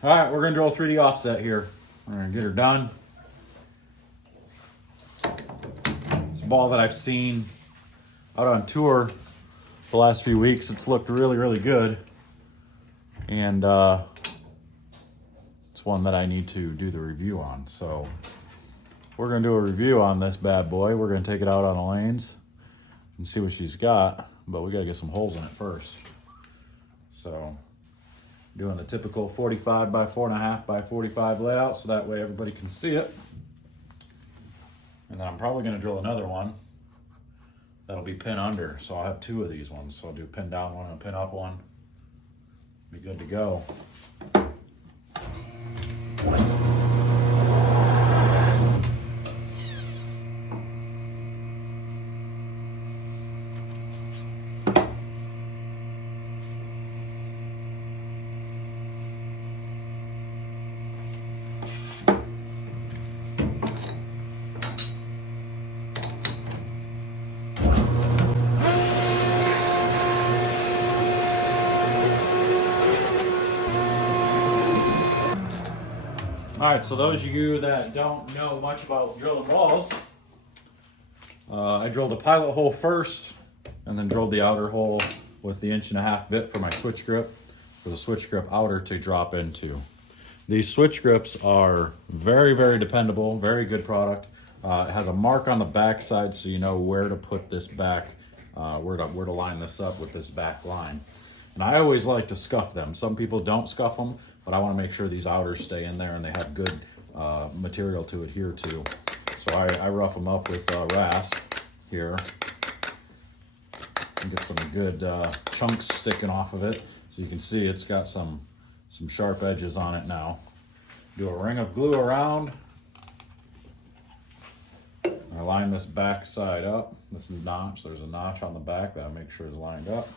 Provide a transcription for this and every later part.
All right, we're gonna drill a 3D offset here. We're gonna get her done. It's a ball that I've seen out on tour the last few weeks. It's looked really, really good. And it's one that I need to do the review on. So we're gonna do a review on this bad boy. We're gonna take it out on the lanes and see what she's got, but we gotta get some holes in it first. So doing the typical 45 by 4.5 by 45 layout so that way everybody can see it. And then I'm probably gonna drill another one that'll be pin under. So I'll have two of these ones. So I'll do pin down one and pin up one. Be good to go. All right, so those of you that don't know much about drilling walls, I drilled a pilot hole first and then drilled the outer hole with the 1.5" bit for my switch grip, for the switch grip outer to drop into. These switch grips are very, very dependable, very good product. It has a mark on the back side so you know where to put this back, where to line this up with this back line. And I always like to scuff them. Some people don't scuff them, but I want to make sure these outers stay in there and they have good material to adhere to. So I rough them up with rasp here and get some good chunks sticking off of it. So you can see it's got some sharp edges on it now. Do a ring of glue around. I line this back side up, this notch. There's a notch on the back that I make sure is lined up.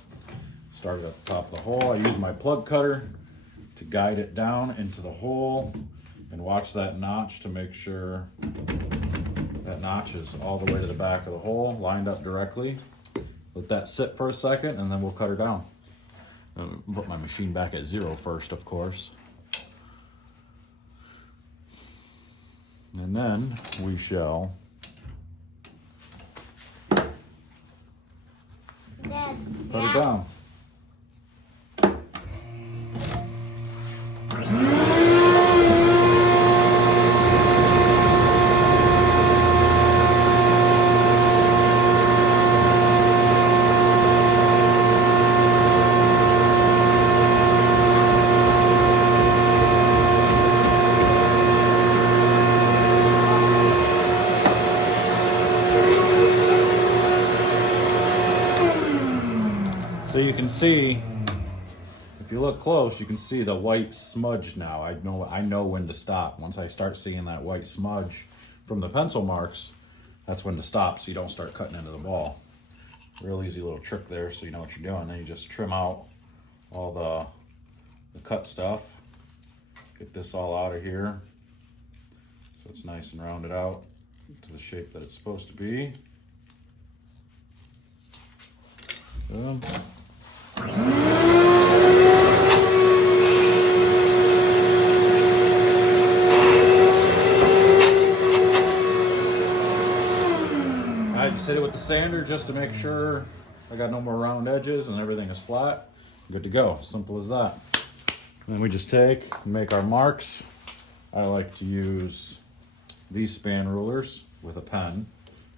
Started at the top of the hole. I use my plug cutter to guide it down into the hole and watch that notch to make sure that notch is all the way to the back of the hole, lined up directly. Let that sit for a second and then we'll cut her down. And put my machine back at 0 first, of course. And then we shall put it down. So you can see, if you look close, you can see the white smudge now. I know when to stop. Once I start seeing that white smudge from the pencil marks, that's when to stop so you don't start cutting into the ball. Real easy little trick there so you know what you're doing. Then you just trim out all the cut stuff. Get this all out of here so it's nice and rounded out to the shape that it's supposed to be. Boom. I just hit it with the sander just to make sure I got no more round edges and everything is flat. Good to go. Simple as that. And then we just take and make our marks. I like to use these span rulers with a pen,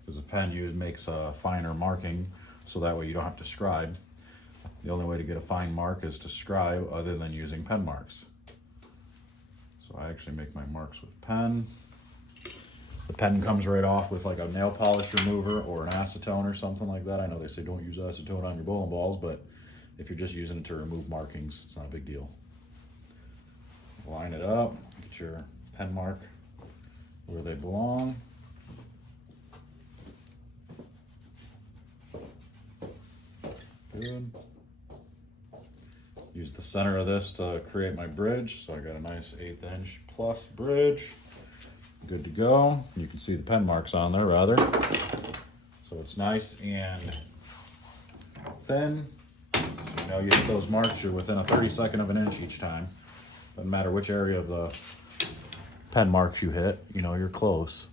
because a pen makes a finer marking, so that way you don't have to scribe. The only way to get a fine mark is to scribe other than using pen marks. So I actually make my marks with pen. The pen comes right off with like a nail polish remover or an acetone or something like that. I know they say don't use acetone on your bowling balls, but if you're just using it to remove markings, it's not a big deal. Line it up, get your pen mark where they belong. Good. Use the center of this to create my bridge. So I got a nice 1/8 inch plus bridge. Good to go. You can see the pen marks on there rather. So it's nice and thin. So you know you hit those marks, you're within a 32nd of an inch each time. Doesn't matter which area of the pen marks you hit, you know, you're close.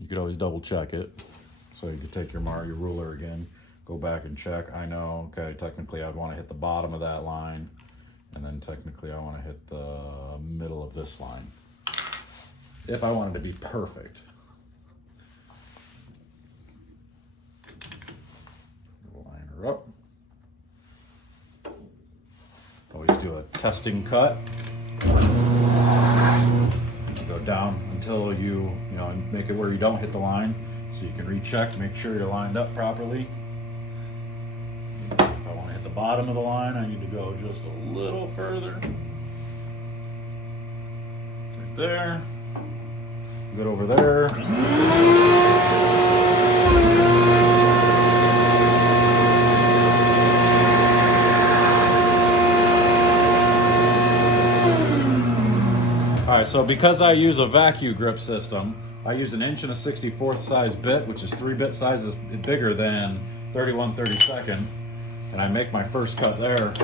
You could always double check it. So you could take your ruler again, go back and check. I know, okay, technically I'd want to hit the bottom of that line, and then technically I want to hit the middle of this line. If I wanted to be perfect. Line her up. Always do a testing cut. Go down until you know, make it where you don't hit the line, so you can recheck, make sure you're lined up properly. If I want to hit the bottom of the line, I need to go just a little further. Right there. Good over there. Alright, so because I use a vacuum grip system, I use an 1 1/64 size bit, which is 3-bit sizes bigger than 31/32, and I make my first cut there,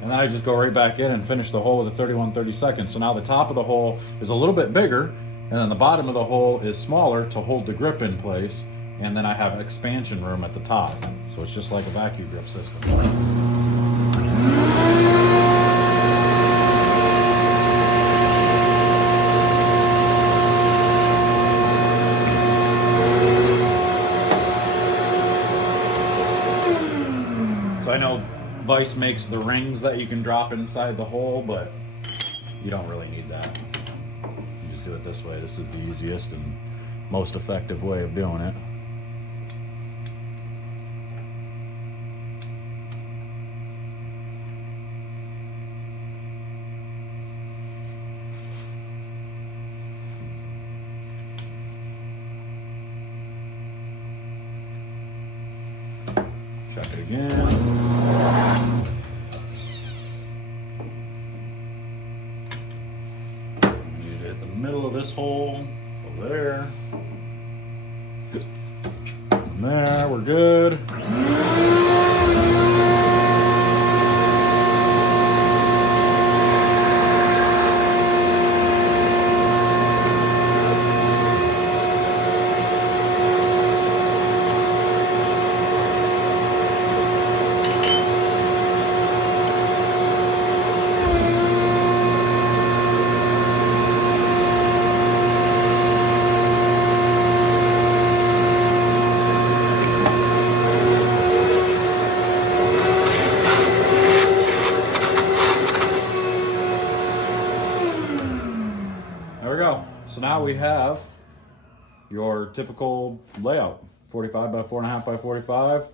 and then I just go right back in and finish the hole with a 31/32. So now the top of the hole is a little bit bigger, and then the bottom of the hole is smaller to hold the grip in place, and then I have expansion room at the top. So it's just like a vacuum grip system. I know Vice makes the rings that you can drop inside the hole, but you don't really need that. You just do it this way. This is the easiest and most effective way of doing it. Check it again. Middle of this hole, over there, and there, we're good. There we go. So now we have your typical layout, 45 by 4.5 by 45,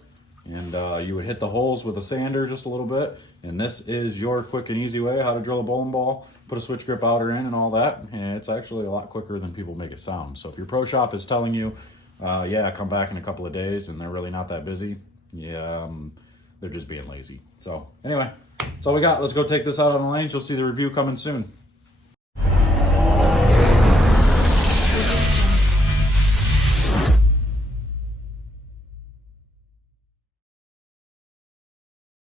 and you would hit the holes with a sander just a little bit, and this is your quick and easy way how to drill a bowling ball, put a switch grip outer in and all that, and it's actually a lot quicker than people make it sound. So if your pro shop is telling you, yeah, come back in a couple of days, and they're really not that busy, yeah, they're just being lazy. So anyway, that's all we got. Let's go take this out on the lanes. You'll see the review coming soon.